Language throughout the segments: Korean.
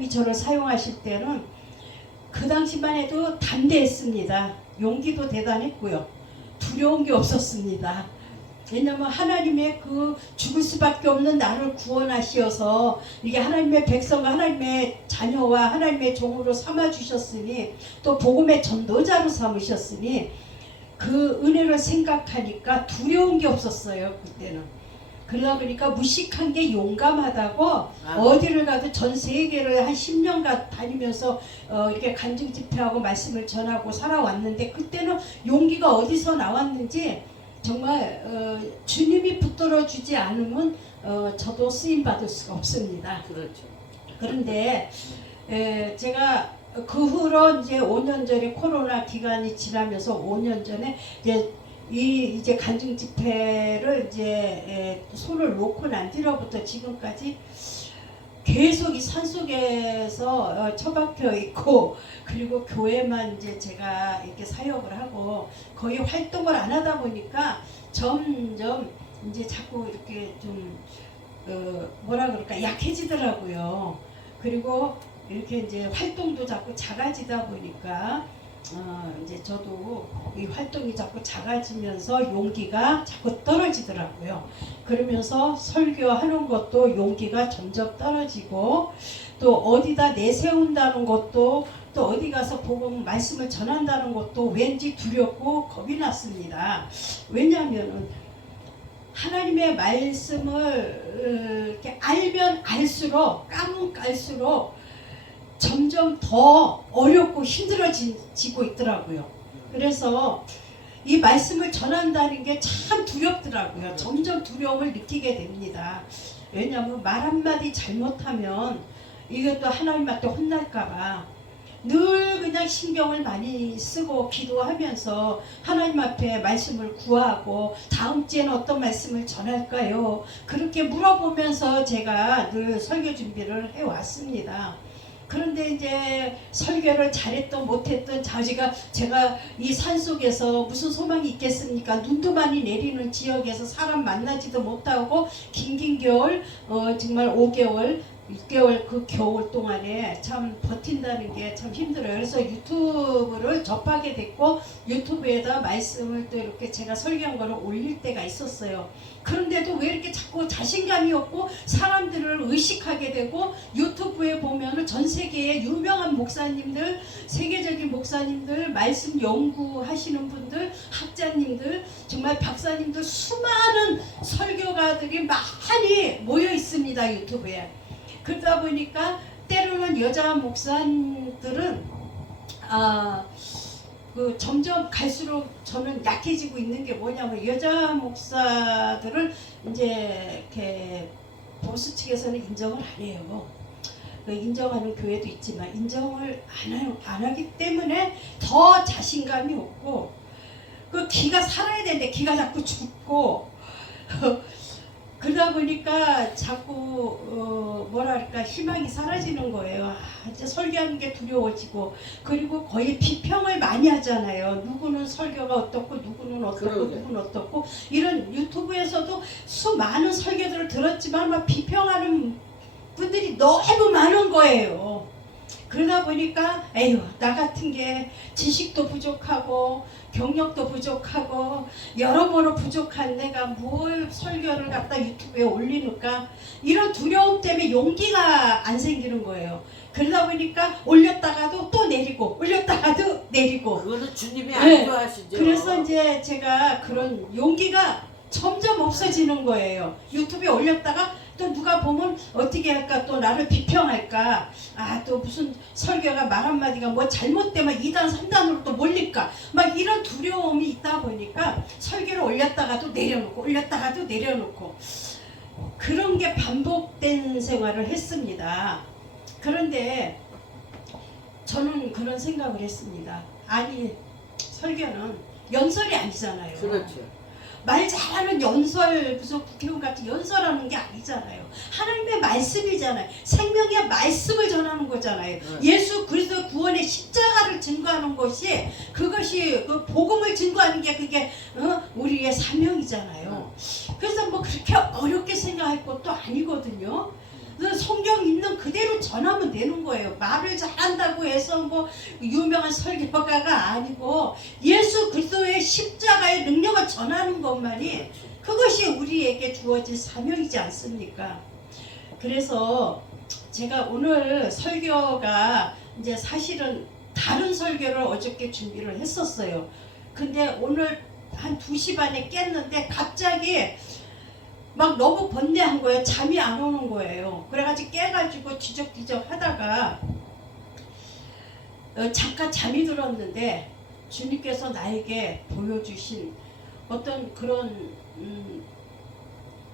하나님이 저를 사용하실 때는 그 당시만 해도 담대했습니다. 용기도 대단했고요. 두려운 게 없었습니다. 왜냐하면 하나님의 그 죽을 수밖에 없는 나를 구원하시어서 이게 하나님의 백성과 하나님의 자녀와 하나님의 종으로 삼아주셨으니 또 복음의 전도자로 삼으셨으니 그 은혜를 생각하니까 두려운 게 없었어요. 그때는. 그러다 보니까 무식한 게 용감하다고 어디를 가도 전 세계를 한 10년간 다니면서 이렇게 간증 집회하고 말씀을 전하고 살아왔는데 그때는 용기가 어디서 나왔는지 정말 주님이 붙들어 주지 않으면 저도 쓰임 받을 수가 없습니다. 그렇죠. 그런데 제가 그 후로 이제 5년 전에 코로나 기간이 지나면서 5년 전에 이제 간증 집회를 이제 손을 놓고 난 뒤로부터 지금까지 계속 이 산속에서 처박혀 있고 그리고 교회만 이제 제가 이렇게 사역을 하고 거의 활동을 안 하다 보니까 점점 이제 자꾸 이렇게 좀 뭐라 그럴까 약해지더라고요. 그리고 이렇게 이제 활동도 자꾸 작아지다 보니까 이제 저도 이 활동이 자꾸 작아지면서 용기가 자꾸 떨어지더라고요. 그러면서 설교하는 것도 용기가 점점 떨어지고 또 어디다 내세운다는 것도 또 어디 가서 복음 말씀을 전한다는 것도 왠지 두렵고 겁이 났습니다. 왜냐하면 하나님의 말씀을 이렇게 알면 알수록 까면 깔수록 점점 더 어렵고 힘들어지고 있더라고요. 그래서 이 말씀을 전한다는 게 참 두렵더라고요. 점점 두려움을 느끼게 됩니다. 왜냐하면 말 한마디 잘못하면 이것도 하나님한테 혼날까봐 늘 그냥 신경을 많이 쓰고 기도하면서 하나님 앞에 말씀을 구하고 다음 주에는 어떤 말씀을 전할까요? 그렇게 물어보면서 제가 늘 설교 준비를 해왔습니다. 그런데 이제 설교를 잘했던 못했던 제가 이 산속에서 무슨 소망이 있겠습니까? 눈도 많이 내리는 지역에서 사람 만나지도 못하고 긴 겨울 정말 5개월 6개월 그 겨울 동안에 참 버틴다는 게 참 힘들어요. 그래서 유튜브를 접하게 됐고 유튜브에다 말씀을 또 이렇게 제가 설교한 거를 올릴 때가 있었어요. 그런데도 왜 이렇게 자꾸 자신감이 없고 사람들을 의식하게 되고 유튜브에 보면은 전 세계의 유명한 목사님들, 세계적인 목사님들, 말씀 연구하시는 분들, 학자님들, 정말 박사님들 수많은 설교가들이 많이 모여 있습니다. 유튜브에. 그러다 보니까 때로는 여자 목사님들은 점점 갈수록 저는 약해지고 있는 게 뭐냐면 여자 목사들을 이제 이렇게 보수 측에서는 인정을 안 해요. 인정하는 교회도 있지만 인정을 안 하기 때문에 더 자신감이 없고 그 기가 살아야 되는데 기가 자꾸 죽고 그러다 보니까 자꾸 뭐랄까 희망이 사라지는 거예요. 이제 설교하는 게 두려워지고 그리고 거의 비평을 많이 하잖아요. 누구는 설교가 어떻고 누구는 어떻고 그러게. 누구는 어떻고 이런 유튜브에서도 수많은 설교들을 들었지만 막 비평하는 분들이 너무 많은 거예요. 그러다 보니까 에휴 나 같은 게 지식도 부족하고 경력도 부족하고 여러모로 부족한 내가 뭘 설교를 갖다 유튜브에 올리니까 이런 두려움 때문에 용기가 안 생기는 거예요. 그러다 보니까 올렸다가도 또 내리고 올렸다가도 내리고 그거는 주님이 안 좋아하시죠. 그래서 이제 제가 그런 용기가 점점 없어지는 거예요. 유튜브에 올렸다가 또 누가 보면 어떻게 할까 또 나를 비평할까 또 무슨 설교가 말 한마디가 뭐 잘못되면 2단 3단으로 또 몰릴까 막 이런 두려움이 있다 보니까 설교를 올렸다가도 내려놓고 올렸다가도 내려놓고 그런 게 반복된 생활을 했습니다. 그런데 저는 그런 생각을 했습니다. 아니 설교는 연설이 아니잖아요. 그렇죠. 말 잘하는 연설 무슨 국회의원 같은 연설하는 게 아니잖아요. 하나님의 말씀이잖아요. 생명의 말씀을 전하는 거잖아요. 예수 그리스도 구원의 십자가를 증거하는 것이 그것이 그 복음을 증거하는 게 그게 우리의 사명이잖아요. 그래서 뭐 그렇게 어렵게 생각할 것도 아니거든요. 그래서 성경 있는 그대로 전하면 되는 거예요. 말을 잘한다고 해서 뭐 유명한 설교가가 아니고 예수 그리스도의 십자가의 능력을 전하는 것만이 그것이 우리에게 주어진 사명이지 않습니까? 그래서 제가 오늘 설교가 이제 사실은 다른 설교를 어저께 준비를 했었어요. 근데 오늘 한 2시 반에 깼는데 갑자기 막 너무 번뇌한 거예요. 잠이 안 오는 거예요. 그래가지고 깨가지고 뒤적뒤적 하다가 잠깐 잠이 들었는데 주님께서 나에게 보여주신 어떤 그런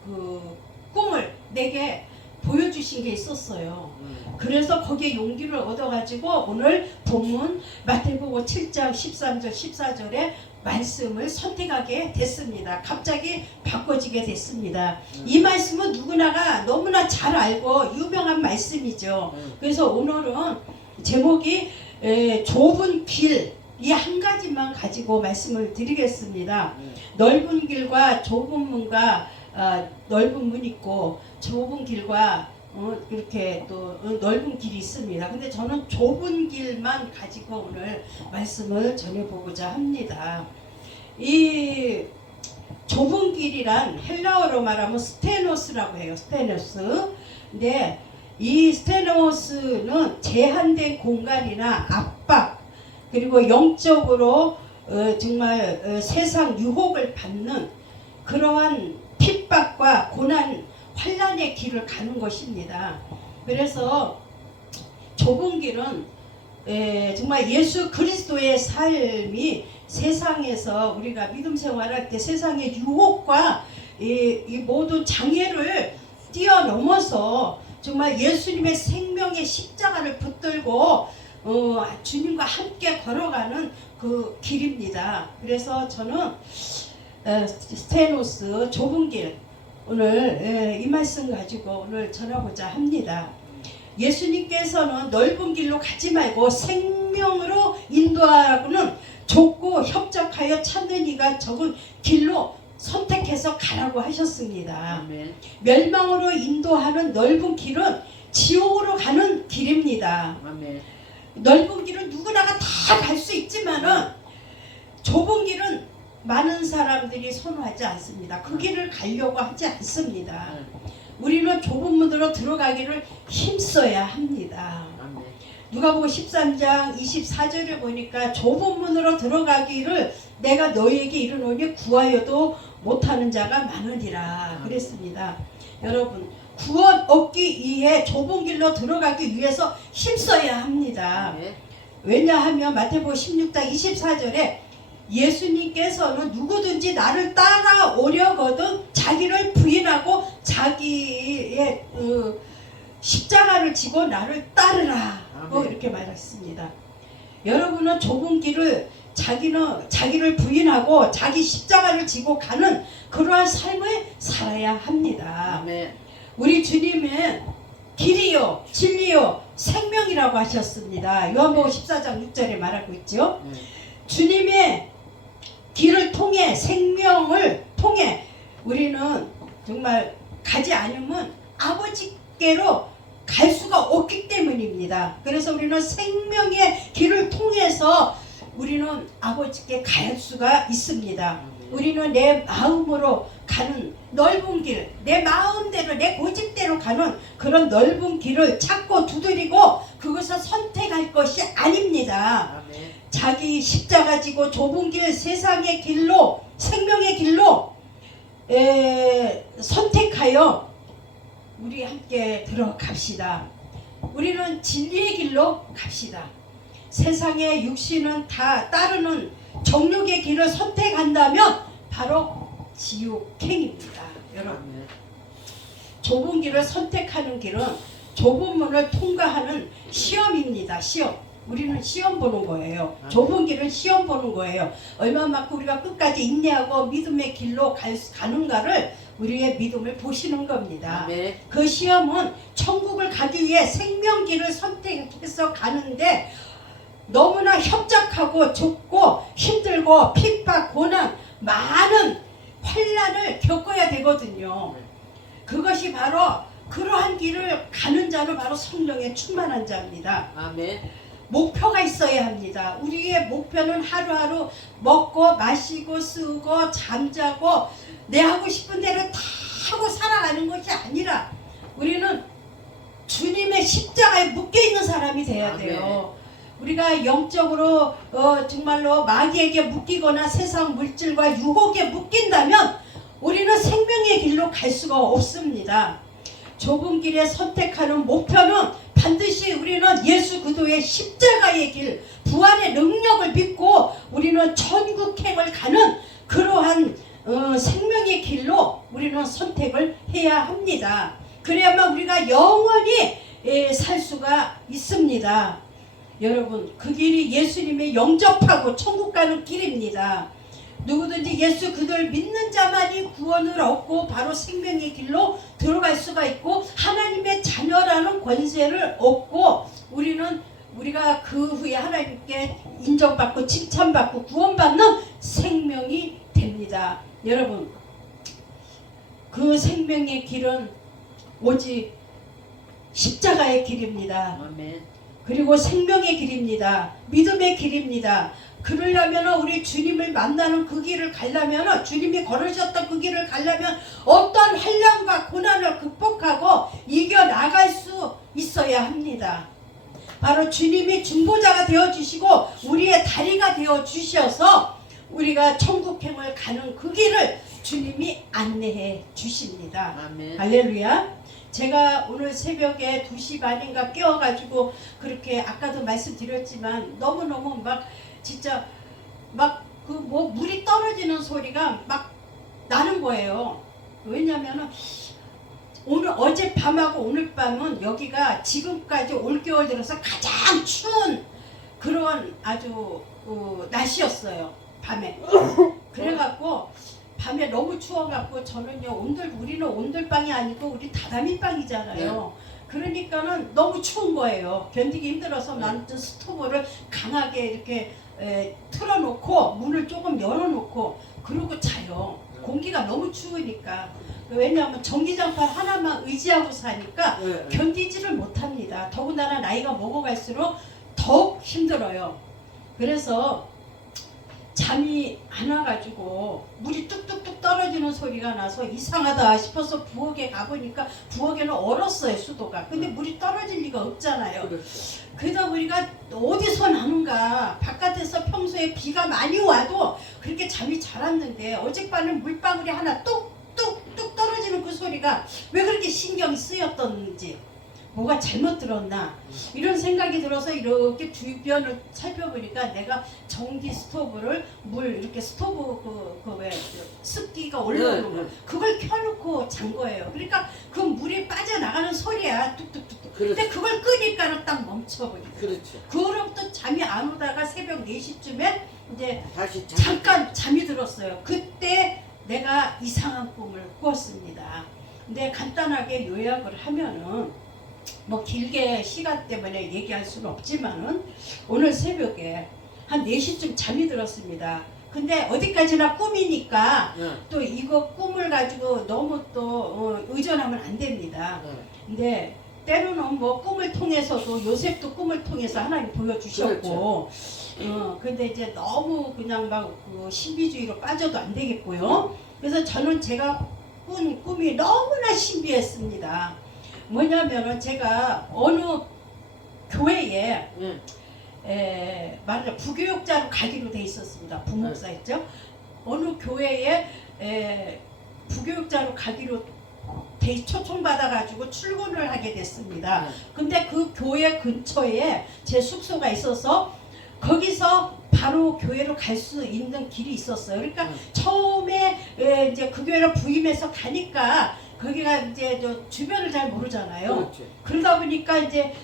그 꿈을 내게 보여주신 게 있었어요. 그래서 거기에 용기를 얻어가지고 오늘 본문 마태복음 7장 13절 14절에 말씀을 선택하게 됐습니다. 갑자기 바꿔지게 됐습니다. 이 말씀은 누구나가 너무나 잘 알고 유명한 말씀이죠. 그래서 오늘은 제목이 좁은 길 이 한 가지만 가지고 말씀을 드리겠습니다. 넓은 길과 좁은 문과 넓은 문 있고 좁은 길과 이렇게 또 넓은 길이 있습니다. 근데 저는 좁은 길만 가지고 오늘 말씀을 전해보고자 합니다. 이 좁은 길이란 헬라어로 말하면 스테노스라고 해요. 스테노스. 근데 이 스테노스는 제한된 공간이나 압박 그리고 영적으로 정말 세상 유혹을 받는 그러한 핍박과 고난 환난의 길을 가는 것입니다. 그래서 좁은 길은 정말 예수 그리스도의 삶이 세상에서 우리가 믿음 생활할 때 세상의 유혹과 이 모든 장애를 뛰어넘어서 정말 예수님의 생명의 십자가를 붙들고 주님과 함께 걸어가는 그 길입니다. 그래서 저는 스테노스 좁은 길 오늘 이 말씀 가지고 오늘 전하고자 합니다. 예수님께서는 넓은 길로 가지 말고 생명으로 인도하라고는 좁고 협적하여 찾는 이가 적은 길로 선택해서 가라고 하셨습니다. 아멘. 멸망으로 인도하는 넓은 길은 지옥으로 가는 길입니다. 아멘. 넓은 길은 누구나가 다 갈 수 있지만은 좁은 길은 많은 사람들이 선호하지 않습니다. 그 길을 가려고 하지 않습니다. 우리는 좁은 문으로 들어가기를 힘써야 합니다. 누가복음 13장 24절에 보니까 좁은 문으로 들어가기를 내가 너희에게 이르노니 구하여도 못하는 자가 많으리라 그랬습니다. 여러분 구원 얻기 위해 좁은 길로 들어가기 위해서 힘써야 합니다. 왜냐하면 마태복음 16장 24절에 예수님께서는 누구든지 나를 따라오려거든 자기를 부인하고 자기의 십자가를 지고 나를 따르라 이렇게 말했습니다. 여러분은 좁은 길을 자기를 부인하고 자기 십자가를 지고 가는 그러한 삶을 살아야 합니다. 아멘. 우리 주님은 길이요 진리요 생명이라고 하셨습니다. 요한복음 14장 6절에 말하고 있죠. 주님의 길을 통해 생명을 통해 우리는 정말 가지 않으면 아버지께로 갈 수가 없기 때문입니다. 그래서 우리는 생명의 길을 통해서 우리는 아버지께 갈 수가 있습니다. 우리는 내 마음으로 가는 넓은 길, 내 마음대로 내 고집대로 가는 그런 넓은 길을 찾고 두드리고 그것을 선택할 것이 아닙니다. 아멘. 자기 십자가 지고 좁은 길, 세상의 길로, 생명의 길로 선택하여 우리 함께 들어갑시다. 우리는 진리의 길로 갑시다. 세상의 육신은 다 따르는 정욕의 길을 선택한다면 바로 지옥행입니다. 여러분 좁은 길을 선택하는 길은 좁은 문을 통과하는 시험입니다. 시험. 우리는 시험 보는 거예요. 좁은 길은 시험 보는 거예요. 얼마만큼 우리가 끝까지 인내하고 믿음의 길로 가는가를 우리의 믿음을 보시는 겁니다. 네. 그 시험은 천국을 가기 위해 생명길을 선택해서 가는데 너무나 협착하고 좁고 힘들고 핍박, 고난, 많은 환난을 겪어야 되거든요. 그것이 바로 그러한 길을 가는 자는 바로 성령에 충만한 자입니다. 아멘. 목표가 있어야 합니다. 우리의 목표는 하루하루 먹고 마시고 쓰고 잠자고 내 하고 싶은 대로 다 하고 살아가는 것이 아니라 우리는 주님의 십자가에 묶여있는 사람이 돼야 돼요. 우리가 영적으로 정말로 마귀에게 묶이거나 세상 물질과 유혹에 묶인다면 우리는 생명의 길로 갈 수가 없습니다. 좁은 길에 선택하는 목표는 반드시 우리는 예수 그리스도의 십자가의 길, 부활의 능력을 믿고 우리는 천국행을 가는 그러한 생명의 길로 우리는 선택을 해야 합니다. 그래야만 우리가 영원히 살 수가 있습니다. 여러분, 그 길이 예수님의 영접하고 천국 가는 길입니다. 누구든지 예수 그들을 믿는 자만이 구원을 얻고 바로 생명의 길로 들어갈 수가 있고 하나님의 자녀라는 권세를 얻고 우리가 그 후에 하나님께 인정받고 칭찬받고 구원받는 생명이 됩니다. 여러분, 그 생명의 길은 오직 십자가의 길입니다. 아멘. 그리고 생명의 길입니다. 믿음의 길입니다. 그러려면 우리 주님을 만나는 그 길을 가려면 주님이 걸으셨던 그 길을 가려면 어떤 환난과 고난을 극복하고 이겨나갈 수 있어야 합니다. 바로 주님이 중보자가 되어주시고 우리의 다리가 되어주셔서 우리가 천국행을 가는 그 길을 주님이 안내해 주십니다. 아멘. 할렐루야. 제가 오늘 새벽에 2시 반인가 깨워가지고 그렇게 아까도 말씀드렸지만 너무너무 막 진짜 막 그 뭐 물이 떨어지는 소리가 막 나는 거예요. 왜냐면은 오늘 어젯밤하고 오늘 밤은 여기가 지금까지 올겨울 들어서 가장 추운 그런 아주 날씨였어요. 밤에. 그래갖고 밤에 너무 추워갖고 저는요 우리는 온돌방이 아니고 우리 다다미방이잖아요. 그러니까는 너무 추운 거예요. 견디기 힘들어서 나는 스토브를 강하게 이렇게 틀어놓고 문을 조금 열어놓고 그러고 자요. 공기가 너무 추우니까. 왜냐하면 전기장판 하나만 의지하고 사니까 견디지를 못합니다. 더군다나 나이가 먹어갈수록 더욱 힘들어요. 그래서 잠이 안 와가지고 물이 뚝뚝뚝 떨어지는 소리가 나서 이상하다 싶어서 부엌에 가보니까 부엌에는 얼었어요, 수도가. 근데 물이 떨어질 리가 없잖아요. 그렇죠. 그러다 보니까 어디서 나는가. 바깥에서 평소에 비가 많이 와도 그렇게 잠이 잘 왔는데 어젯밤에 물방울이 하나 뚝뚝뚝 떨어지는 그 소리가 왜 그렇게 신경이 쓰였던지, 뭐가 잘못 들었나 이런 생각이 들어서 이렇게 주변을 살펴보니까 내가 전기 스토브를 물 이렇게 스토브 왜 습기가 올라오는 거 그걸 켜놓고 잔 거예요. 그러니까 그 물이 빠져나가는 소리야, 뚝뚝뚝뚝. 근데 그걸 끄니까는 딱 멈춰버리고. 그렇죠. 그로부터 잠이 안 오다가 새벽 4시쯤에 이제 다시 잠깐 잠이 들었어요. 그때 내가 이상한 꿈을 꾸었습니다. 근데 간단하게 요약을 하면은 뭐 길게 시간 때문에 얘기할 수는 없지만은 오늘 새벽에 한 4시쯤 잠이 들었습니다. 근데 어디까지나 꿈이니까 또 이거 꿈을 가지고 너무 또 의존하면 안 됩니다. 근데 때로는 뭐 꿈을 통해서도 요셉도 꿈을 통해서 하나님 보여주셨고 근데 이제 너무 그냥 막그 신비주의로 빠져도 안 되겠고요. 그래서 저는 제가 꾼 꿈이 너무나 신비했습니다. 뭐냐면은 제가 어느 교회에 말하자면 부교육자로 가기로 돼 있었습니다. 부목사였죠. 어느 교회에 부교육자로 가기로 초청받아가지고 출근을 하게 됐습니다. 근데 그 교회 근처에 제 숙소가 있어서 거기서 바로 교회로 갈 수 있는 길이 있었어요. 그러니까 처음에 이제 그 교회로 부임해서 가니까 거기가 이제 저 주변을 잘 모르잖아요. 그렇죠. 그러다 보니까 이제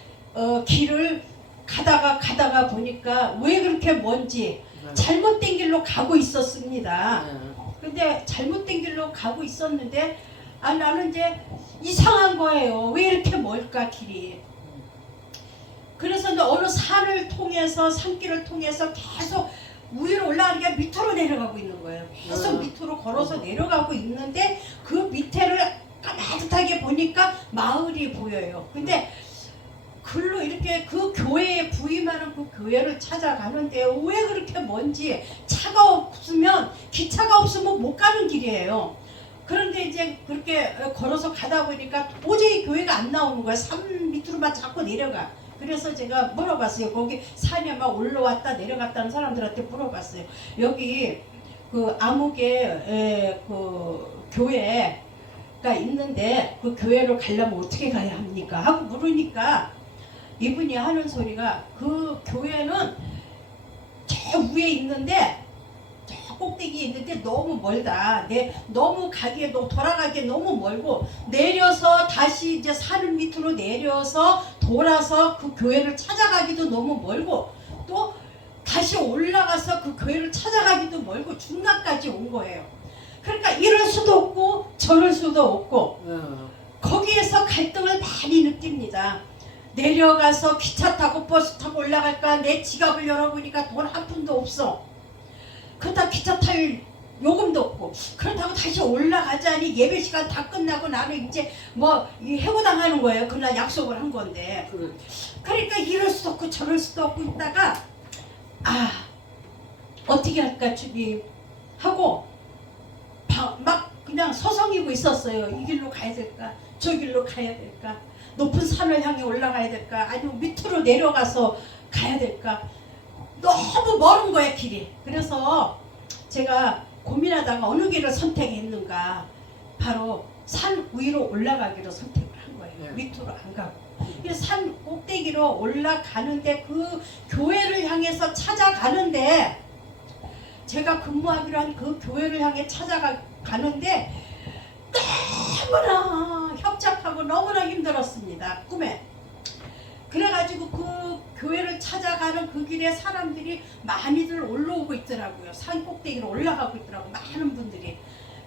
길을 가다가 보니까 왜 그렇게 먼지 잘못된 길로 가고 있었습니다. 근데 잘못된 길로 가고 있었는데 나는 이제 이상한 거예요. 왜 이렇게 멀까 길이. 그래서 이제 어느 산을 통해서 산길을 통해서 계속 위로 올라가니까 밑으로 내려가고 있는 거예요. 계속 밑으로 걸어서 내려가고 있는데 그 밑에를 가만히 반듯하게 보니까 마을이 보여요. 근데 글로 이렇게 그 교회에 부임하는 그 교회를 찾아가는데 왜 그렇게 먼지, 차가 없으면, 기차가 없으면 못 가는 길이에요. 그런데 이제 그렇게 걸어서 가다 보니까 도저히 교회가 안 나오는 거야. 산 밑으로만 자꾸 내려가. 그래서 제가 물어봤어요. 거기 산에 막 올라왔다 내려갔다는 사람들한테 물어봤어요. 여기 그 암흑에 그 교회가 있는데 그 교회로 가려면 어떻게 가야 합니까? 하고 물으니까 이분이 하는 소리가 그 교회는 저 위에 있는데 저 꼭대기에 있는데 너무 멀다. 너무 가기에 돌아가기에 너무 멀고 내려서 다시 이제 산 밑으로 내려서 돌아서 그 교회를 찾아가기도 너무 멀고 또 다시 올라가서 그 교회를 찾아가기도 멀고 중간까지 온 거예요. 그러니까 이럴 수도 없고 저럴 수도 없고 거기에서 갈등을 많이 느낍니다. 내려가서 기차 타고 버스 타고 올라갈까? 내 지갑을 열어보니까 돈 한 푼도 없어. 그러다 기차 탈 요금도 없고 그렇다고 다시 올라가자니 예배 시간 다 끝나고 나는 이제 뭐 해고당하는 거예요. 그날 약속을 한 건데. 그러니까 이럴 수도 없고 저럴 수도 없고 있다가 어떻게 할까 주님 하고 막 그냥 서성이고 있었어요. 이 길로 가야 될까? 저 길로 가야 될까? 높은 산을 향해 올라가야 될까? 아니면 밑으로 내려가서 가야 될까? 너무 멀은 거야 길이. 그래서 제가 고민하다가 어느 길을 선택했는가? 바로 산 위로 올라가기로 선택을 한 거예요. 밑으로 안 가고. 산 꼭대기로 올라가는데 그 교회를 향해서 찾아가는데 제가 근무하기로 한 그 교회를 향해 찾아가는데 너무나 협착하고 너무나 힘들었습니다. 꿈에. 그래가지고 그 교회를 찾아가는 그 길에 사람들이 많이들 올라오고 있더라고요. 산 꼭대기로 올라가고 있더라고요. 많은 분들이.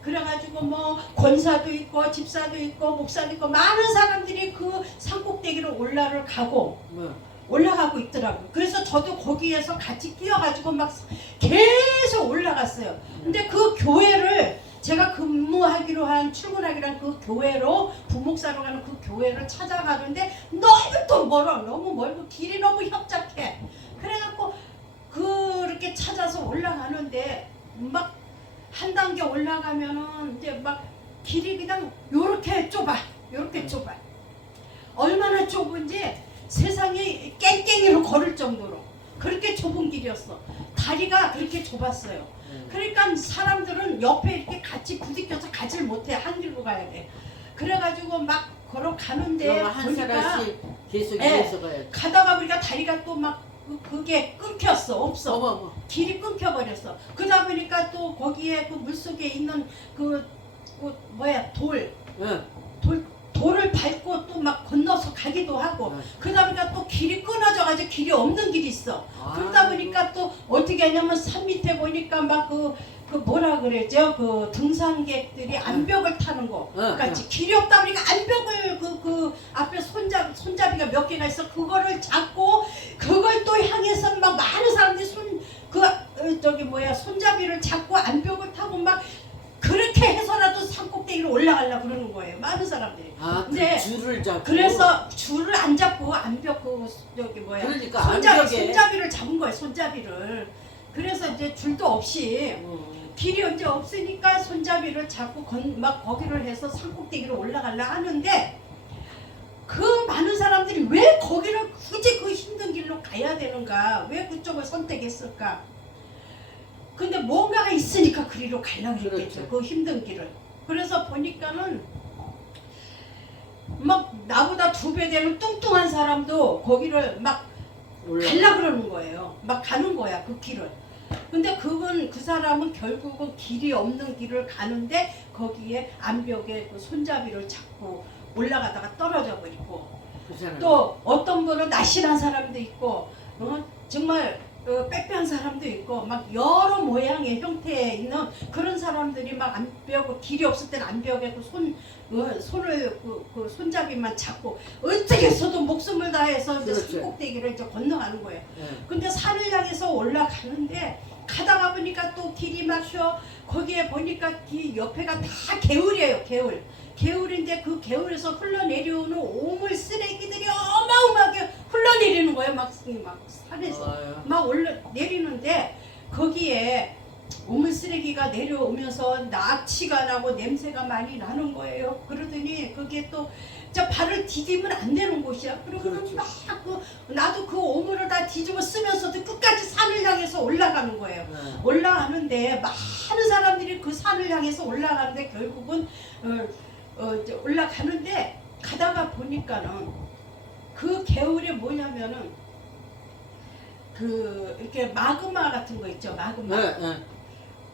그래가지고 뭐 권사도 있고 집사도 있고 목사도 있고 많은 사람들이 그 산 꼭대기로 올라가고 있더라고요. 그래서 저도 거기에서 같이 뛰어가지고 막 계속 올라갔어요. 근데 그 교회를 제가 근무하기로 한 출근하기로 한 그 교회로 부목사로 가는 그 교회를 찾아가는데 너무 또 멀어. 너무 멀고 길이 너무 협착해. 그래갖고 그렇게 찾아서 올라가는데 막 한 단계 올라가면은 이제 막 길이 그냥 요렇게 좁아. 요렇게 좁아. 얼마나 좁은지 세상에 깽깽이로 걸을 정도로 그렇게 좁은 길이었어. 다리가 그렇게 좁았어요. 그러니까 사람들은 옆에 이렇게 같이 부딪혀서 가질 못해. 한 길로 가야 돼. 그래가지고 막 걸어가는데 한 사람씩 계속 예, 이어서 가야 돼. 가다가 보니까 다리가 또 막 그게 끊겼어. 없어. 길이 끊겨버렸어. 그러다 보니까 또 거기에 그 물속에 있는 돌을 밟고 또 막 건너서 가기도 하고 그러다 보니까 또 길이 끊어져가지고 길이 없는 길이 있어. 그러다 보니까 또 어떻게 하냐면 산 밑에 보니까 막 그 뭐라 그랬죠? 그 등산객들이 암벽을 타는 거 같이 길이 없다 보니까 암벽을 그 앞에 손잡이가 몇 개가 있어. 그거를 잡고 그걸 또 향해서 막 많은 사람들이 손잡이를 잡고 암벽을 타고 막 그렇게 해서라도 산 꼭대기로 올라가려고 그러는 거예요. 많은 사람들이. 근데 줄을 잡고. 그래서 줄을 안 잡고 암벽 그러니까 손잡이를 잡은 거예요. 손잡이를. 그래서 이제 줄도 없이 길이 이제 없으니까 손잡이를 잡고 막 거기를 해서 산 꼭대기로 올라가려 하는데 그 많은 사람들이 왜 거기를 굳이 그 힘든 길로 가야 되는가? 왜 그쪽을 선택했을까? 근데 뭔가가 있으니까 그리로 가려고 했겠죠. 그 힘든 길을. 그래서 보니까는 막 나보다 2배 되는 뚱뚱한 사람도 거기를 막 가려고 그러는 거예요. 막 가는 거야, 그 길을. 근데 그 사람은 결국은 길이 없는 길을 가는데 거기에 암벽에 그 손잡이를 잡고 올라가다가 떨어져 버리고 또 어떤 분은 날씬한 사람도 있고 정말 빼빼한 사람도 있고 막 여러 모양의 형태에 있는 그런 사람들이 막 암벽 길이 없을 때는 암벽에 손을 손잡이만 잡고 어떻게 해서도 목숨을 다해서 이제 산꼭대기를 이제 건너가는 거예요. 근데 산을 향해서 올라가는데 가다가 보니까 또 길이 막혀. 거기에 보니까 옆에가 다 개울이에요. 개울인데 그 개울에서 흘러내려오는 오물 쓰레기들이 어마어마하게 흘러내리는 거예요. 막 산에서 아유. 막 올라 내리는데 거기에 오물 쓰레기가 내려오면서 낙취가 나고 냄새가 많이 나는 거예요. 그러더니 거기에 또 저 발을 디디면 안 되는 곳이야. 그리고는 그렇죠. 막 나도 그 오물을 다 뒤집어 쓰면서도 끝까지 산을 향해서 올라가는 거예요. 네. 올라가는데 많은 사람들이 그 산을 향해서 올라가는데 결국은 이제 올라가는데 가다가 보니까는 그 개울이 뭐냐면은 그 이렇게 마그마 같은 거 있죠. 마그마. 네, 네.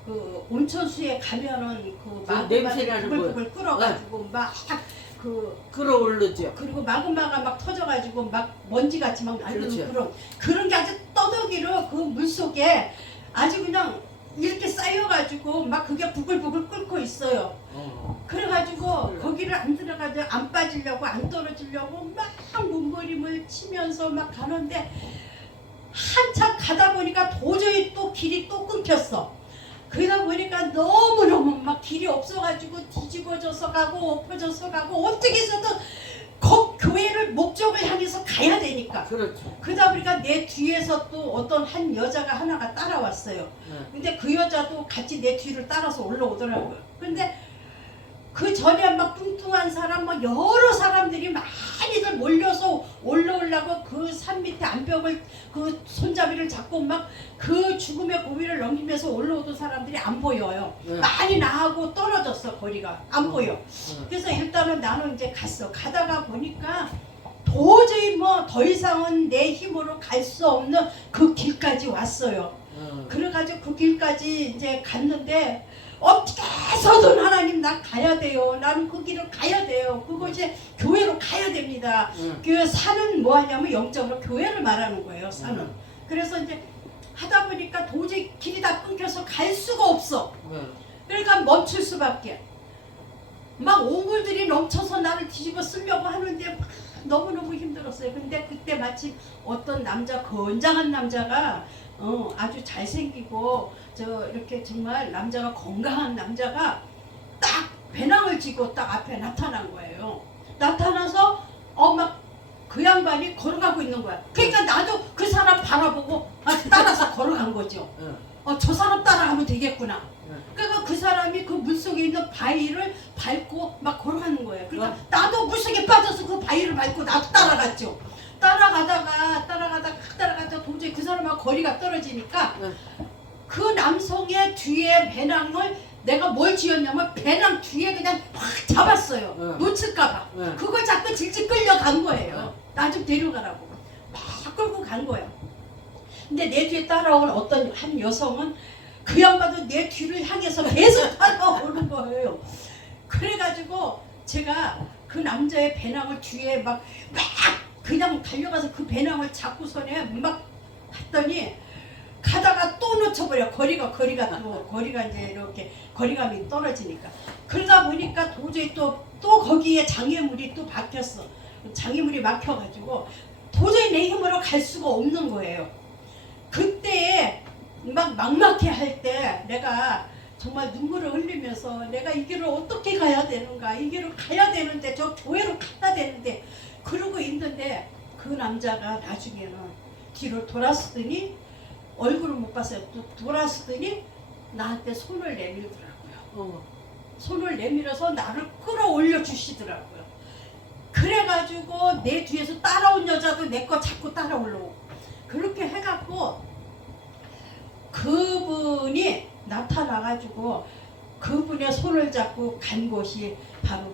그 온천수에 가면은 그 그 마그마 냄새 나는 부글부글 끓어가지고 막 그 끌어올르죠. 그리고 마그마가 막 터져가지고 막 먼지같이 막 나는 그렇죠. 그런 게 아주 떠덕이로 그 물속에 아주 그냥 이렇게 쌓여가지고 막 그게 부글부글 끓고 있어요. 그래가지고 거기를 안 들어가죠. 안 빠지려고 안 떨어지려고 막 몸부림을 치면서 막 가는데 한참 가다 보니까 도저히 또 길이 또 끊겼어. 그러다 보니까 너무너무 막 길이 없어가지고 뒤집어져서 가고 엎어져서 가고 어떻게 해서든 교회를 목적을 향해서 가야 되니까. 그렇죠. 그러다 보니까 내 뒤에서 또 어떤 한 여자가 하나가 따라왔어요. 네. 근데 그 여자도 같이 내 뒤를 따라서 올라오더라고요. 근데 그 전에 막 뚱뚱한 사람, 뭐 여러 사람들이 많이들 몰려서 올라오려고 그 산 밑에 암벽을 그 손잡이를 잡고 막 그 죽음의 고비를 넘기면서 올라오던 사람들이 안 보여요. 네. 많이 나하고 떨어졌어, 거리가. 안 보여. 네. 그래서 일단은 나는 이제 갔어. 가다가 보니까 도저히 뭐 더 이상은 내 힘으로 갈 수 없는 그 길까지 왔어요. 그래가지고 그 길까지 이제 갔는데 어떻게 해서든 하나님 나 가야 돼요. 나는 그 길을 가야 돼요. 그것이 교회로 가야 됩니다. 그 산은 뭐 하냐면 영적으로 교회를 말하는 거예요. 산은. 그래서 이제 하다 보니까 도저히 길이 다 끊겨서 갈 수가 없어. 그러니까 멈출 수밖에. 막 오물들이 넘쳐서 나를 뒤집어 쓰려고 하는데 막 너무너무 힘들었어요. 근데 그때 마침 어떤 남자, 건장한 남자가 아주 잘생기고 저 이렇게 정말 남자가 건강한 남자가 딱 배낭을 쥐고 딱 앞에 나타난 거예요. 나타나서 막 그 양반이 걸어가고 있는 거야. 그러니까 나도 그 사람 바라보고 따라서 걸어간 거죠. 저 사람 따라가면 되겠구나. 그러니까 그 사람이 그 물속에 있는 바위를 밟고 막 걸어가는 거예요. 그러니까 나도 물속에 빠져서 그 바위를 밟고 나도 따라갔죠. 따라가다가 도저히 그 사람하고 거리가 떨어지니까 그 남성의 뒤에 배낭을 내가 뭘 쥐었냐면 배낭 뒤에 그냥 확 잡았어요. 놓칠까봐. 그걸 자꾸 질질 끌려간 거예요. 나 좀 데려가라고. 막 끌고 간 거예요. 근데 내 뒤에 따라온 어떤 한 여성은 그 양반도 내 뒤를 향해서 계속 따라오는 거예요. 그래가지고 제가 그 남자의 배낭을 뒤에 막 그냥 달려가서 그 배낭을 잡고서네 막 했더니 가다가 또 놓쳐버려. 거리가 이제 이렇게 거리감이 떨어지니까. 그러다 보니까 도저히 또 거기에 장애물이 또 박혔어. 장애물이 막혀가지고 도저히 내 힘으로 갈 수가 없는 거예요. 그때 막 막막해 할 때 내가 정말 눈물을 흘리면서 내가 이 길을 어떻게 가야 되는가, 이 길을 가야 되는데 저 교회로 가야 되는데 그러고 있는데 그 남자가 나중에는 뒤로 돌아서더니 얼굴을 못 봤어요. 또 돌아서더니 나한테 손을 내밀더라고요. 손을 내밀어서 나를 끌어올려 주시더라고요. 그래가지고 내 뒤에서 따라온 여자도 내 거 자꾸 따라올라오고 그렇게 해갖고 그분이 나타나가지고 그분의 손을 잡고 간 곳이 바로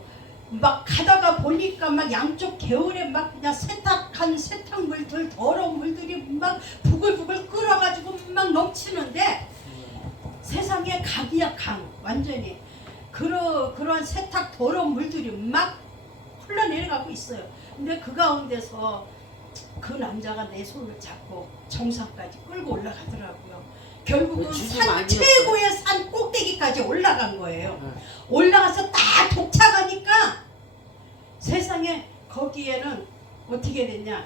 막 가다가 보니까 막 양쪽 개울에 막 그냥 세탁한 세탁물들 더러운 물들이 막 부글부글 끓어가지고 막 넘치는데 세상에 강이야 강 완전히 그러한 세탁 더러운 물들이 막 흘러내려가고 있어요. 근데 그 가운데서 그 남자가 내 손을 잡고 정상까지 끌고 올라가더라고요. 결국은 산 최고의 산 꼭대기까지 올라간 거예요. 올라가서 딱 도착하니까 세상에 거기에는 어떻게 됐냐,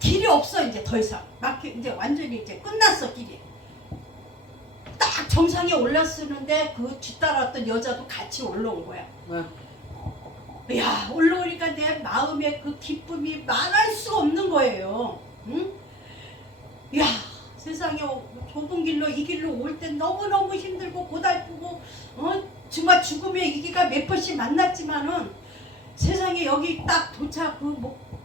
길이 없어. 이제 더 이상 이제 완전히 이제 끝났어. 길이 딱 정상에 올랐었는데 그 뒤따라왔던 여자도 같이 올라온 거야. 야, 올라오니까 내 마음에 그 기쁨이 말할 수가 없는 거예요. 응? 야, 세상에 좁은 길로 이 길로 올 땐 너무너무 힘들고 고달프고 정말 죽음의 이기가 몇 번씩 만났지만은 세상에 여기 딱 도착 그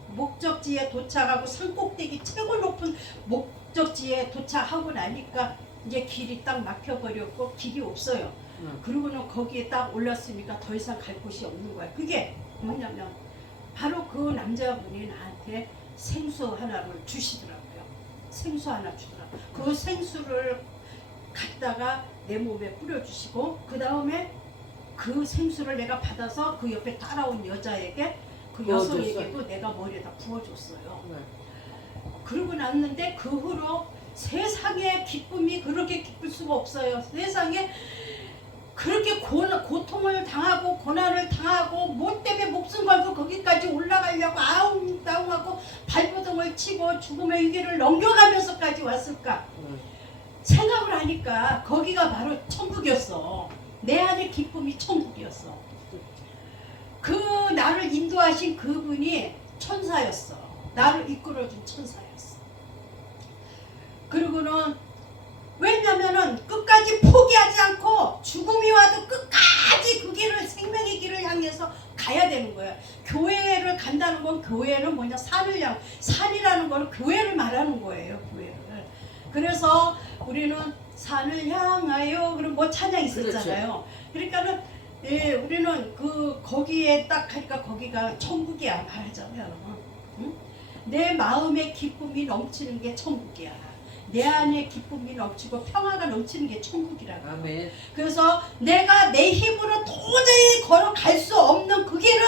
목적지에 도착하고 산꼭대기 최고 높은 목적지에 도착하고 나니까 이제 길이 딱 막혀버렸고 길이 없어요. 그리고는 거기에 딱 올랐으니까 더 이상 갈 곳이 없는 거야. 그게 뭐냐면 바로 그 남자분이 나한테 생수 하나를 주시더라고요. 생수 하나 주더라고요. 그 생수를 갖다가 내 몸에 뿌려주시고 그 다음에 그 생수를 내가 받아서 그 옆에 따라온 여자에게 그 부어줬어? 여성에게도 내가 머리에다 부어줬어요. 그러고 났는데 그 후로 세상에 기쁨이 그렇게 기쁠 수가 없어요. 세상에 그렇게 고통을 당하고 고난을 당하고 뭐 때문에 목숨 걸고 거기까지 올라가려고 아웅다웅하고 발버둥을 치고 죽음의 위기를 넘겨가면서까지 왔을까 생각을 하니까 거기가 바로 천국이었어. 내 안의 기쁨이 천국이었어. 그 나를 인도하신 그분이 천사였어. 나를 이끌어준 천사였어. 그리고는 왜냐면은 끝까지 포기하지 않고 죽음이 와도 끝까지 그 길을 생명의 길을 향해서 가야 되는 거야. 교회를 간다는 건 교회는 뭐냐 산이라는 건 교회를 말하는 거예요. 교회를. 그래서 우리는 산을 향하여 그런 뭐 찬양 있었잖아요. 그러니까는 예, 우리는 거기에 딱 하니까 거기가 천국이야 말하자면. 응? 내 마음의 기쁨이 넘치는 게 천국이야. 내 안에 기쁨이 넘치고 평화가 넘치는 게 천국이라고. 아멘. 그래서 내가 내 힘으로 도저히 걸어갈 수 없는 그 길은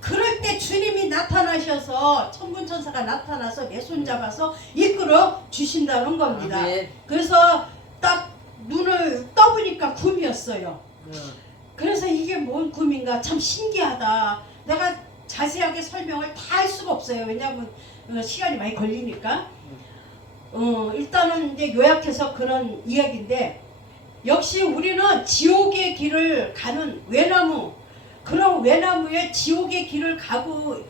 그럴 때 주님이 나타나셔서 천군천사가 나타나서 내 손잡아서 이끌어 주신다는 겁니다. 아멘. 그래서 딱 눈을 떠보니까 꿈이었어요. 그래서 이게 뭔 꿈인가 참 신기하다. 내가 자세하게 설명을 다 할 수가 없어요. 왜냐하면 시간이 많이 걸리니까. 일단은 이제 요약해서 그런 이야기인데 역시 우리는 지옥의 길을 가는 외나무 그런 외나무에 지옥의 길을 가고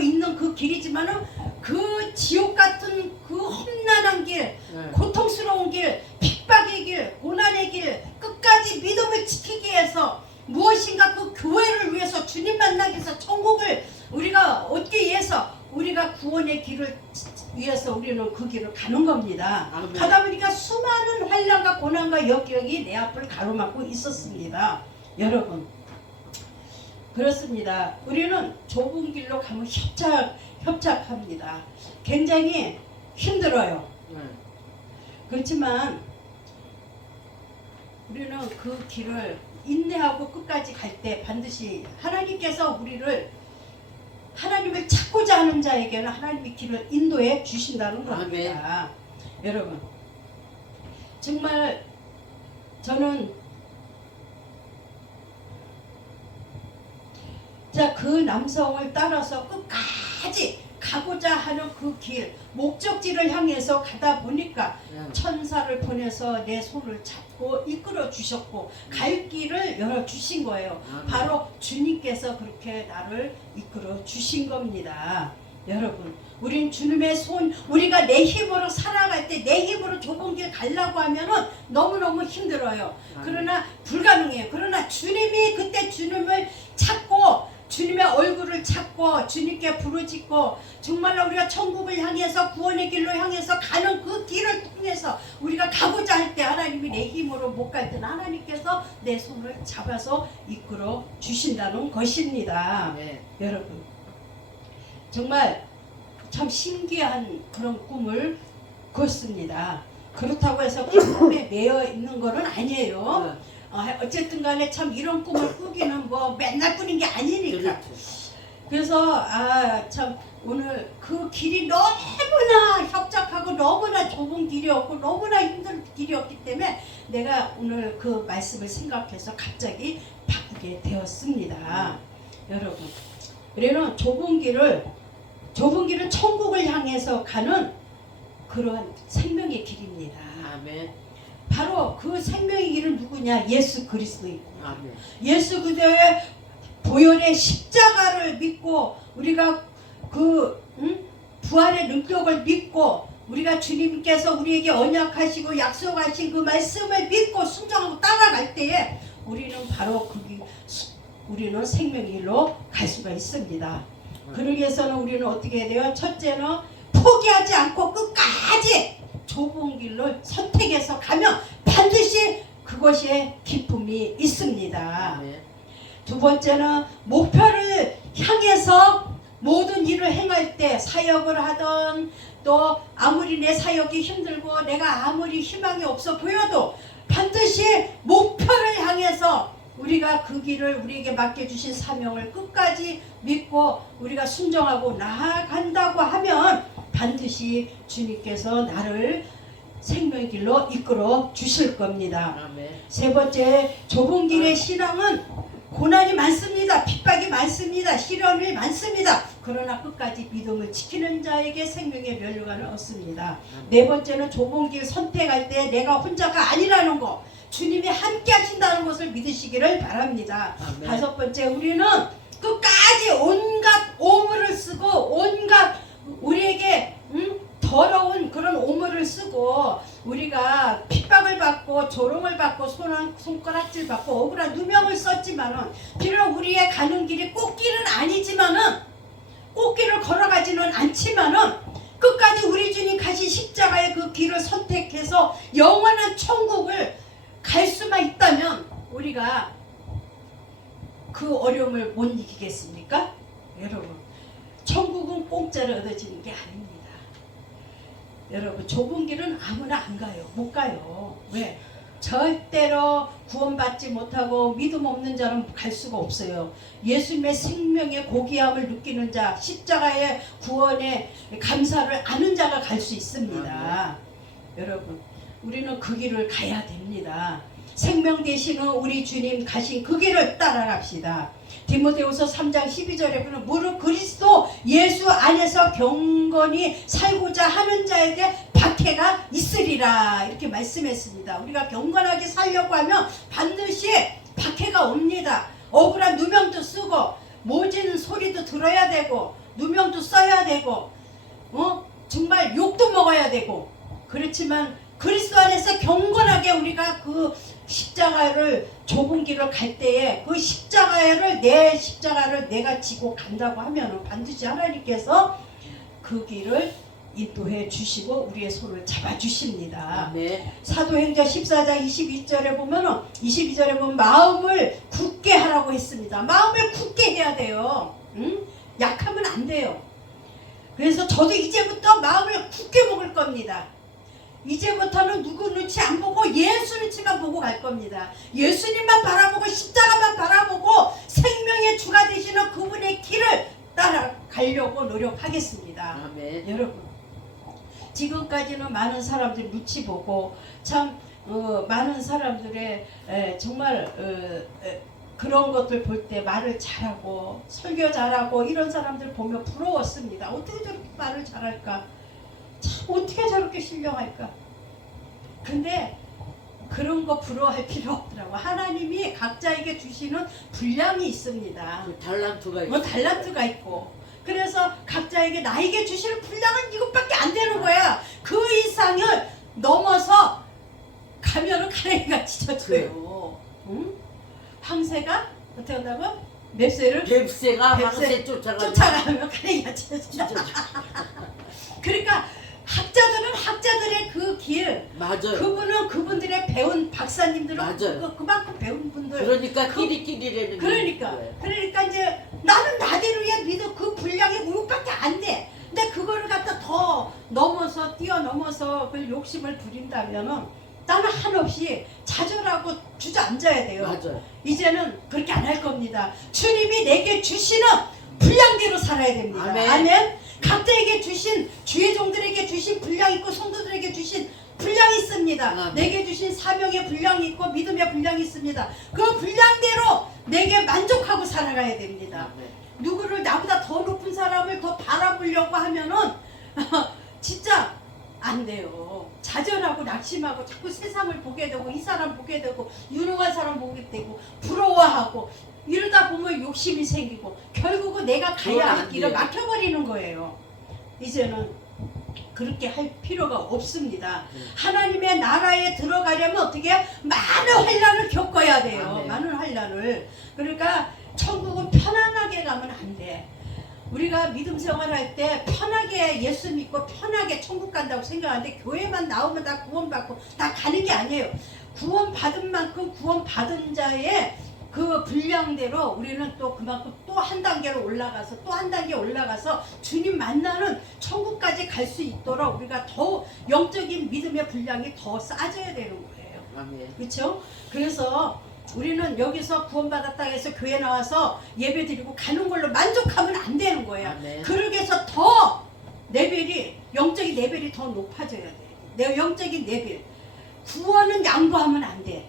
있는 그 길이지만은 그 지옥 같은 그 험난한 길, 고통스러운 길, 핍박의 길, 고난의 길 끝까지 믿음을 지키기 위해서 무엇인가 그 교회를 위해서 주님 만나기 위해서 천국을 우리가 얻기 위해서 우리가 구원의 길을 위해서 우리는 그 길을 가는 겁니다. 아멘. 가다 보니까 수많은 환난과 고난과 역경이 내 앞을 가로막고 있었습니다. 여러분 그렇습니다. 우리는 좁은 길로 가면 협착합니다. 굉장히 힘들어요. 그렇지만 우리는 그 길을 인내하고 끝까지 갈 때 반드시 하나님께서 하나님을 찾고자 하는 자에게는 하나님의 길을 인도해 주신다는 겁니다. 여러분 정말 저는 그 남성을 따라서 끝까지 가고자 하는 그 길, 목적지를 향해서 가다 보니까 천사를 보내서 내 손을 잡고 이끌어 주셨고 갈 길을 열어 주신 거예요. 바로 주님께서 그렇게 나를 이끌어 주신 겁니다. 여러분, 우린 주님의 손, 우리가 내 힘으로 살아갈 때 내 힘으로 좁은 길 가려고 하면은 너무너무 힘들어요. 그러나 불가능해요. 그러나 주님이 그때 주님을 찾고 주님의 얼굴을 찾고 주님께 부르짖고 정말로 우리가 천국을 향해서 구원의 길로 향해서 가는 그 길을 통해서 우리가 가고자 할 때 하나님이 내 힘으로 못 갈 때는 하나님께서 내 손을 잡아서 이끌어 주신다는 것입니다. 여러분 정말 참 신기한 그런 꿈을 꿨습니다. 그렇다고 해서 꿈에 매여 있는 거는 아니에요. 어쨌든 간에 참 이런 꿈을 꾸기는 뭐 맨날 꾸는 게 아니니까. 그래서 참 오늘 그 길이 너무나 협착하고 너무나 좁은 길이었고 너무나 힘든 길이었기 때문에 내가 오늘 그 말씀을 생각해서 갑자기 바꾸게 되었습니다. 여러분 우리는 좁은 길은 천국을 향해서 가는 그러한 생명의 길입니다. 아멘. 바로 그 생명의 길은 누구냐? 예수 그리스도이고 아멘. 예수 그리스도의 보혈의 십자가를 믿고 우리가 그 부활의 능력을 믿고 우리가 주님께서 우리에게 언약하시고 약속하신 그 말씀을 믿고 순종하고 따라갈 때에 우리는 바로 우리는 생명의 길로 갈 수가 있습니다. 그러기 위해서는 우리는 어떻게 해야 돼요? 첫째는 포기하지 않고 끝까지 좁은 길로 선택해서 가면 반드시 그것에 기쁨이 있습니다. 두 번째는 목표를 향해서 모든 일을 행할 때 사역을 하던 또 아무리 내 사역이 힘들고 내가 아무리 희망이 없어 보여도 반드시 목표를 향해서 우리가 그 길을 우리에게 맡겨주신 사명을 끝까지 믿고 우리가 순종하고 나아간다고 하면 반드시 주님께서 나를 생명의 길로 이끌어 주실 겁니다. 세 번째, 좁은 길의 신앙은 고난이 많습니다. 핍박이 많습니다. 시련이 많습니다. 그러나 끝까지 믿음을 지키는 자에게 생명의 면류관을 얻습니다. 네 번째는 좁은 길 선택할 때 내가 혼자가 아니라는 거, 주님이 함께 하신다는 것을 믿으시기를 바랍니다. 다섯 번째, 우리는 끝까지 온갖 오물을 쓰고 온갖 우리에게 더러운 그런 오물을 쓰고 우리가 핍박을 받고 조롱을 받고 손가락질 받고 억울한 누명을 썼지만은 비록 우리의 가는 길이 꽃길은 아니지만은 꽃길을 걸어가지는 않지만은 끝까지 우리 주님 가신 십자가의 그 길을 선택해서 영원한 천국을 갈 수만 있다면 우리가 그 어려움을 못 이기겠습니까? 여러분, 천국은 공짜로 얻어지는 게 아닙니다. 여러분, 좁은 길은 아무나 안 가요. 못 가요. 왜? 절대로 구원받지 못하고 믿음 없는 자는 갈 수가 없어요. 예수님의 생명의 고귀함을 느끼는 자, 십자가의 구원의 감사를 아는 자가 갈 수 있습니다. 여러분, 우리는 그 길을 가야 됩니다. 생명 되시는 우리 주님 가신 그 길을 따라갑시다. 디모데후서 3장 12절에 보면 무릇 그리스도 예수 안에서 경건히 살고자 하는 자에게 박해가 있으리라 이렇게 말씀했습니다. 우리가 경건하게 살려고 하면 반드시 박해가 옵니다. 억울한 누명도 쓰고 모진 소리도 들어야 되고 누명도 써야 되고 정말 욕도 먹어야 되고 그렇지만 그리스도 안에서 경건하게 우리가 그 십자가를 좁은 길을 갈 때에 그 내 십자가를 내가 지고 간다고 하면 반드시 하나님께서 그 길을 인도해 주시고 우리의 손을 잡아 주십니다. 사도행전 14장 22절에 보면 마음을 굳게 하라고 했습니다. 마음을 굳게 해야 돼요. 약하면 안 돼요. 그래서 저도 이제부터 마음을 굳게 먹을 겁니다. 이제부터는 누구 눈치 안 보고 예수 눈치만 보고 갈 겁니다. 예수님만 바라보고 십자가만 바라보고 생명의 주가 되시는 그분의 길을 따라가려고 노력하겠습니다. 여러분, 지금까지는 많은 사람들 눈치 보고 참 많은 사람들의 정말 그런 것들 볼 때 말을 잘하고 설교 잘하고 이런 사람들 보면 부러웠습니다. 어떻게 저렇게 말을 잘할까? 참 어떻게 저렇게 신령할까? 근데 그런 거 부러워할 필요 없더라고. 하나님이 각자에게 주시는 분량이 있습니다. 달란트가 있고 그래서 각자에게 나에게 주시는 분량은 이것밖에 안 되는 거야. 그 이상을 넘어서 가면은 가래기가 찢어져요. 응? 황새가 어떻게 한다고? 맵새가 황새 쫓아가면 가래기가 찢어진다. 그러니까 학자들은 학자들의 그 길, 그분은 그분들의 배운 박사님들은 그만큼 배운 분들. 그러니까 끼리끼리라는. 그러니까 이제 나는 나대로의 믿음 그 분량이 그것밖에 안 돼. 근데 그거를 갖다 더 넘어서 뛰어넘어서 그 욕심을 부린다면은 나는 한없이 좌절하고 주저앉아야 돼요. 이제는 그렇게 안 할 겁니다. 주님이 내게 주시는 분량대로 살아야 됩니다. 아멘. 각자에게 주신 주의 종들에게 주신 분량이 있고 성도들에게 주신 분량이 있습니다. 내게 주신 사명의 분량이 있고 믿음의 분량이 있습니다. 그 분량대로 내게 만족하고 살아가야 됩니다. 누구를 나보다 더 높은 사람을 더 바라보려고 하면은 진짜 안 안 돼요. 좌절하고 낙심하고 자꾸 세상을 보게 되고 이 사람 보게 되고 유능한 사람 보게 되고 부러워하고 이러다 보면 욕심이 생기고 결국은 내가 그건 가야 안 할 길을 돼요. 막혀버리는 거예요. 이제는 그렇게 할 필요가 없습니다. 하나님의 나라에 들어가려면 어떻게 해요? 많은 환난을 겪어야 돼요. 아, 네. 많은 환난을. 그러니까 천국은 편안하게 가면 안 돼. 우리가 믿음 생활할 때 편하게 예수 믿고 편하게 천국 간다고 생각하는데 교회만 나오면 다 구원받고 다 가는 게 아니에요. 구원받은 만큼 구원받은 자의 그 분량대로 우리는 또 그만큼 또 한 단계로 올라가서 또 한 단계 올라가서 주님 만나는 천국까지 갈 수 있도록 우리가 더 영적인 믿음의 분량이 더 쌓아져야 되는 거예요. 아멘. 그렇죠? 그래서 우리는 여기서 구원받았다 해서 교회 나와서 예배 드리고 가는 걸로 만족하면 안 되는 거예요. 아멘. 그러기 위해서 더 레벨이 영적인 레벨이 더 높아져야 돼. 내 영적인 레벨. 구원은 양보하면 안 돼.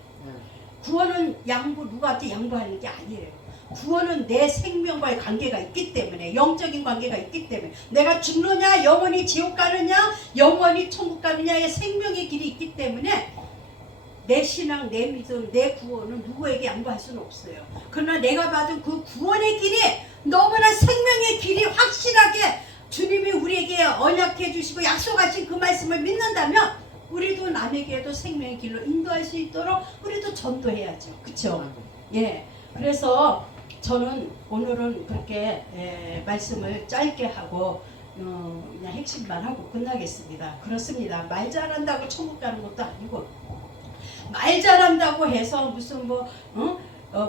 구원은 누구한테 양보하는 게 아니에요. 구원은 내 생명과의 관계가 있기 때문에 영적인 관계가 있기 때문에 내가 죽느냐 영원히 지옥 가느냐 영원히 천국 가느냐의 생명의 길이 있기 때문에 내 신앙, 내 믿음, 내 구원은 누구에게 양보할 수는 없어요. 그러나 내가 받은 그 구원의 길이 너무나 생명의 길이 확실하게 주님이 우리에게 언약해 주시고 약속하신 그 말씀을 믿는다면 우리도 남에게도 생명의 길로 인도할 수 있도록 우리도 전도해야죠. 그렇죠? 예. 그래서 저는 오늘은 그렇게 말씀을 짧게 하고 그냥 핵심만 하고 끝나겠습니다. 그렇습니다. 말 잘한다고 천국 가는 것도 아니고 말 잘한다고 해서 무슨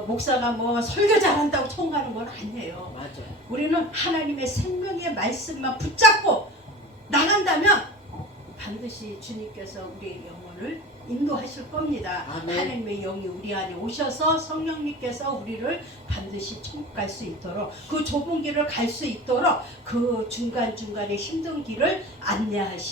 목사가 설교 잘한다고 천국 가는 건 아니에요. 맞아. 우리는 하나님의 생명의 말씀만 붙잡고 나간다면 반드시 주님께서 우리의 영혼을 인도하실 겁니다. 아멘. 하나님의 영이 우리 안에 오셔서 성령님께서 우리를 반드시 천국 갈 수 있도록 그 좁은 길을 갈 수 있도록 그 중간중간에 힘든 길을 안내하시